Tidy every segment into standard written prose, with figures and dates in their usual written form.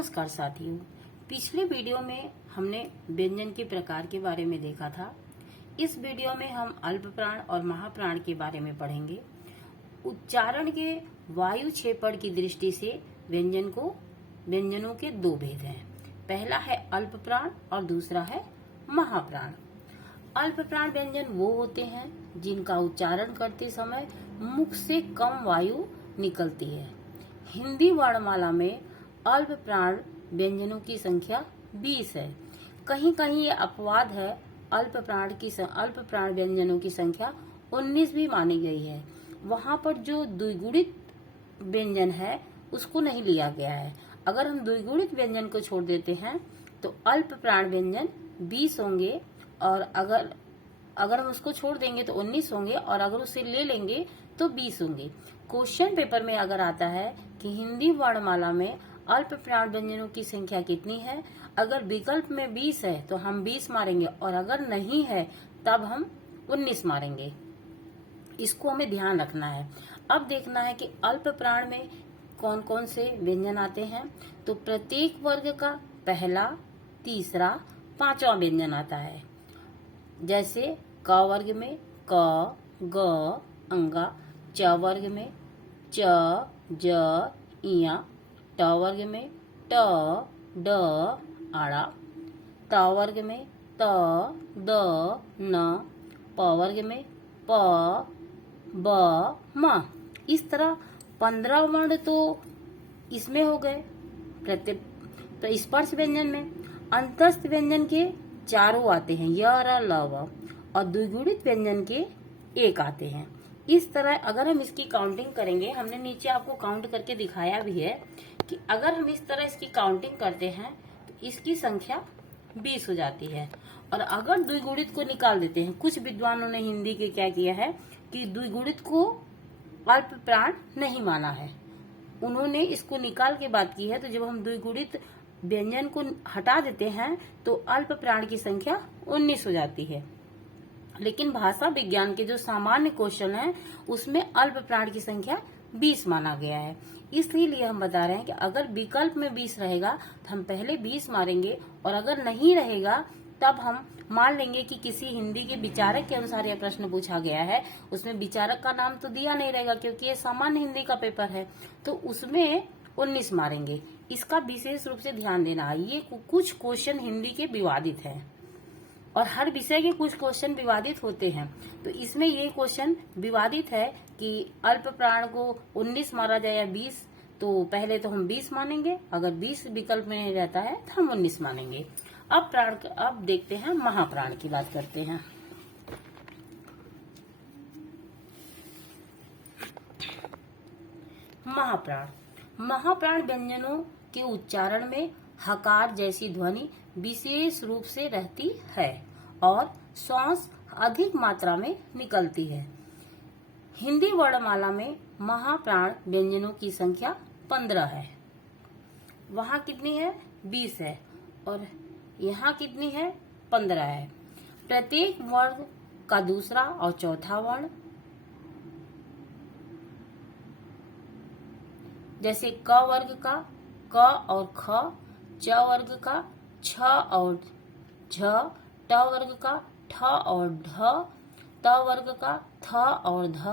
नमस्कार साथियों। पिछले वीडियो में हमने व्यंजन के प्रकार के बारे में देखा था। इस वीडियो में हम अल्प प्राण और महाप्राण के बारे में पढ़ेंगे। उच्चारण के वायु क्षेपण की दृष्टि से व्यंजनों के दो भेद हैं। पहला है अल्प प्राण और दूसरा है महाप्राण। अल्प प्राण व्यंजन वो होते हैं जिनका उच्चारण करते समय मुख से कम वायु निकलती है। हिंदी वर्णमाला में अल्प प्राण व्यंजनों की संख्या 20 है। कहीं कहीं ये अपवाद है, अल्प प्राण व्यंजनों की संख्या 19 भी मानी गई है। वहाँ पर जो द्विगुणित व्यंजन है उसको नहीं लिया गया है। अगर हम द्विगुणित व्यंजन को छोड़ देते हैं तो अल्प प्राण व्यंजन 20 होंगे, और अगर हम उसको छोड़ देंगे तो 19 होंगे, और अगर उसे ले लेंगे तो 20 होंगे। क्वेश्चन पेपर में अगर आता है कि हिंदी वर्णमाला में अल्प प्राण व्यंजनों की संख्या कितनी है, अगर विकल्प में 20 है तो हम 20 मारेंगे, और अगर नहीं है तब हम 19 मारेंगे। इसको हमें ध्यान रखना है। अब देखना है कि अल्प प्राण में कौन कौन से व्यंजन आते हैं। तो प्रत्येक वर्ग का पहला, तीसरा, पांचवा व्यंजन आता है। जैसे क वर्ग में क, ग, अंगा, च वर्ग में च, ज, इया, ट वर्ग में ट, ड, आड़ा, त वर्ग में त, द, न, प वर्ग में प, ब, म। इस तरह 15 वर्ण तो इसमें हो गए। तो स्पर्श व्यंजन में अंतस्थ व्यंजन के चारों आते हैं, य, र, ल, व, और द्विगुणित व्यंजन के 1 आते हैं। इस तरह अगर हम इसकी काउंटिंग करेंगे, हमने नीचे आपको काउंट करके दिखाया भी है कि अगर हम इस तरह इसकी काउंटिंग करते हैं तो इसकी संख्या 20 हो जाती है। और अगर द्विगुणित को निकाल देते हैं, कुछ विद्वानों ने हिंदी के क्या किया है कि द्विगुणित को अल्प प्राण नहीं माना है, उन्होंने इसको निकाल के बात की है। तो जब हम द्विगुणित व्यंजन को हटा देते हैं तो अल्प प्राण की संख्या 19 हो जाती है। लेकिन भाषा विज्ञान के जो सामान्य क्वेश्चन है उसमें अल्प प्राण की संख्या 20 माना गया है। इसलिए हम बता रहे हैं कि अगर विकल्प में 20 रहेगा तो हम पहले 20 मारेंगे, और अगर नहीं रहेगा तब हम मान लेंगे कि किसी हिंदी के विचारक के अनुसार यह प्रश्न पूछा गया है। उसमें विचारक का नाम तो दिया नहीं रहेगा क्योंकि ये सामान्य हिंदी का पेपर है, तो उसमें 19 मारेंगे। इसका विशेष रूप से ध्यान देना है। ये कुछ क्वेश्चन हिंदी के विवादित हैं, और हर विषय के कुछ क्वेश्चन विवादित होते हैं। तो इसमें ये क्वेश्चन विवादित है कि अल्प प्राण को 19 मारा जाए या 20। तो पहले तो हम 20 मानेंगे, अगर 20 विकल्प में रहता है तो हम 19 मानेंगे। अब देखते हैं महाप्राण की बात करते हैं। महाप्राण व्यंजनों के उच्चारण में हकार जैसी ध्वनि विशेष रूप से रहती है और श्वास अधिक मात्रा में निकलती है। हिंदी वर्णमाला में महाप्राण व्यंजनों की संख्या 15 है। वहाँ कितनी है? 20 है, और यहाँ कितनी है? 15 है। प्रत्येक वर्ग का दूसरा और चौथा वर्ण, जैसे क वर्ग का क और ख, च वर्ग का छ और झ, ट वर्ग का ठ और ढ, त वर्ग का थ और ध,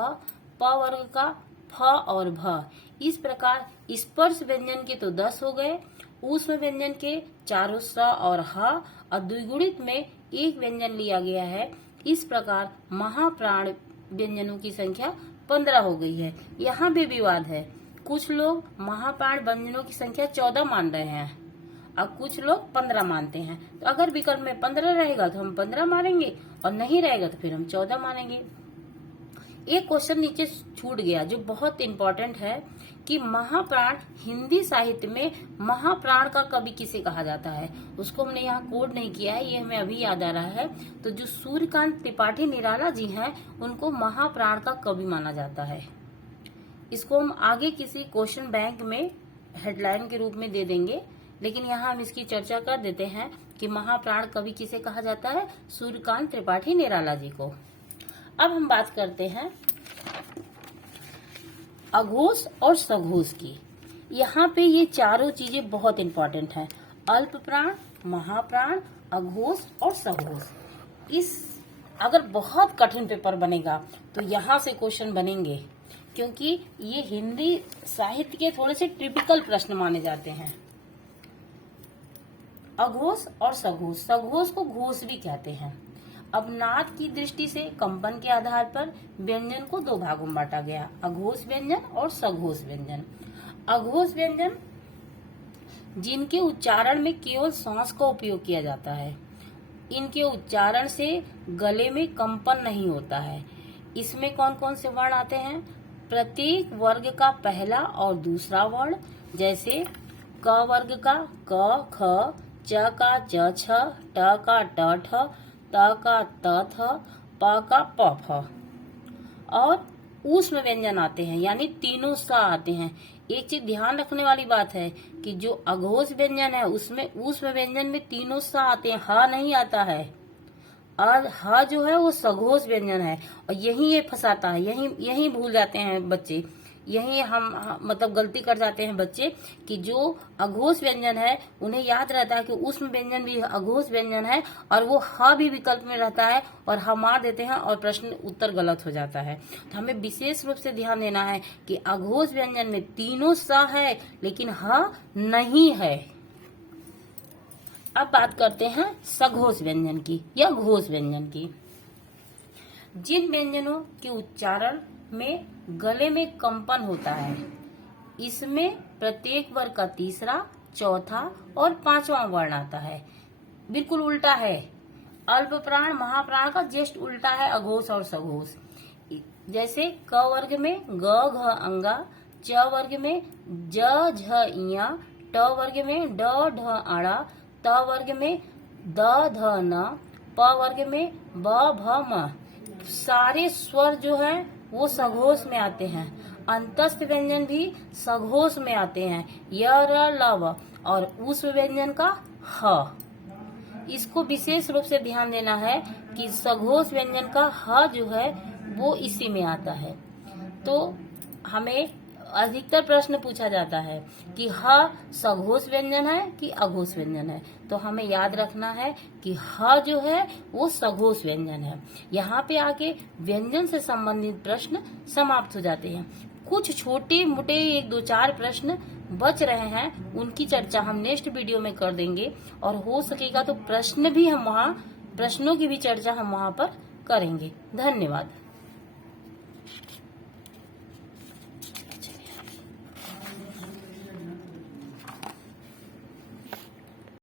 प वर्ग का फ और भ। इस प्रकार स्पर्श व्यंजन के तो 10 हो गए, ऊष्म व्यंजन के चारों स और ह, और द्विगुणित में एक व्यंजन लिया गया है। इस प्रकार महाप्राण व्यंजनों की संख्या 15 हो गई है। यहाँ भी विवाद है। कुछ लोग महाप्राण व्यंजनों की संख्या 14 मान रहे हैं, और कुछ लोग 15 मानते हैं। तो अगर विकल्प में 15 रहेगा तो हम 15 मारेंगे, और नहीं रहेगा तो फिर हम 14 मानेंगे। एक क्वेश्चन नीचे छूट गया जो बहुत इम्पोर्टेंट है कि महाप्राण हिंदी साहित्य में महाप्राण का कवि किसे कहा जाता है। उसको हमने यहाँ कोड नहीं किया है, ये हमें अभी याद आ रहा है। तो जो सूर्यकांत त्रिपाठी निराला जी हैं उनको महाप्राण का कवि माना जाता है। इसको हम आगे किसी क्वेश्चन बैंक में हेडलाइन के रूप में दे देंगे, लेकिन यहाँ हम इसकी चर्चा कर देते हैं कि महाप्राण कवि किसे कहा जाता है? सूर्यकांत त्रिपाठी निराला जी को। अब हम बात करते हैं अघोष और सघोष की। यहाँ पे ये चारों चीजें बहुत इंपॉर्टेंट हैं। अल्प प्राण, महाप्राण, अघोष और सघोष। इस अगर बहुत कठिन पेपर बनेगा तो यहाँ से क्वेश्चन बनेंगे, क्योंकि ये हिंदी साहित्य के थोड़े से टिपिकल प्रश्न माने जाते हैं। अघोष और सघोष, सघोष को घोष भी कहते हैं। अब नाद की दृष्टि से कंपन के आधार पर व्यंजन को दो भागों में बांटा गया, अघोष व्यंजन और सघोष व्यंजन। अघोष व्यंजन जिनके उच्चारण में केवल सांस का उपयोग किया जाता है, इनके उच्चारण से गले में कंपन नहीं होता है। इसमें कौन कौन से वर्ण आते हैं? प्रत्येक वर्ग का पहला और दूसरा वर्ण, जैसे क वर्ग का क ख, च का च छ, ट का ट ठ, त का त थ, प का प फ। और ऊष्म व्यंजन आते हैं, यानी तीनों सा आते हैं। एक चीज ध्यान रखने वाली बात है कि जो अघोष व्यंजन है उसमें ऊष्म व्यंजन में तीनों सा आते हैं, ह नहीं आता है। और ह जो है वो सघोष व्यंजन है, और यही ये फंसाता है, यही भूल जाते हैं बच्चे, यही हम मतलब गलती कर जाते हैं बच्चे कि जो अघोष व्यंजन है उन्हें याद रहता है कि ऊष्म व्यंजन भी अघोष व्यंजन है, और वो ह भी विकल्प में रहता है, और ह मार देते हैं और प्रश्न उत्तर गलत हो जाता है। तो हमें विशेष रूप से ध्यान देना है कि अघोष व्यंजन में तीनों स है लेकिन ह नहीं है। अब बात करते हैं सघोष व्यंजन की या घोष व्यंजन की। जिन व्यंजनों के उच्चारण में गले में कंपन होता है, इसमें प्रत्येक वर्ग का तीसरा, चौथा और पांचवा वर्ण आता है। बिल्कुल उल्टा है, अल्प प्राण महाप्राण का जस्ट उल्टा है अघोष और सघोष। जैसे क वर्ग में ग घ अंगा, च वर्ग में ज झ इया, ट वर्ग में ड ढ आड़ा, त वर्ग में द ध न, प वर्ग में ब भ म। सारे स्वर जो है वो सघोष में आते हैं। अंतस्थ व्यंजन भी सघोष में आते हैं, य र ल व, और ऊष्म व्यंजन का ह। इसको विशेष रूप से ध्यान देना है कि सघोष व्यंजन का ह जो है वो इसी में आता है। तो हमें अधिकतर प्रश्न पूछा जाता है कि ह सघोष व्यंजन है कि अघोष व्यंजन है, तो हमें याद रखना है कि ह जो है वो सघोष व्यंजन है। यहाँ पे आके व्यंजन से संबंधित प्रश्न समाप्त हो जाते हैं। कुछ छोटे मोटे 1-2-4 प्रश्न बच रहे हैं, उनकी चर्चा हम नेक्स्ट वीडियो में कर देंगे, और हो सकेगा तो प्रश्नों की भी चर्चा हम वहाँ पर करेंगे। धन्यवाद।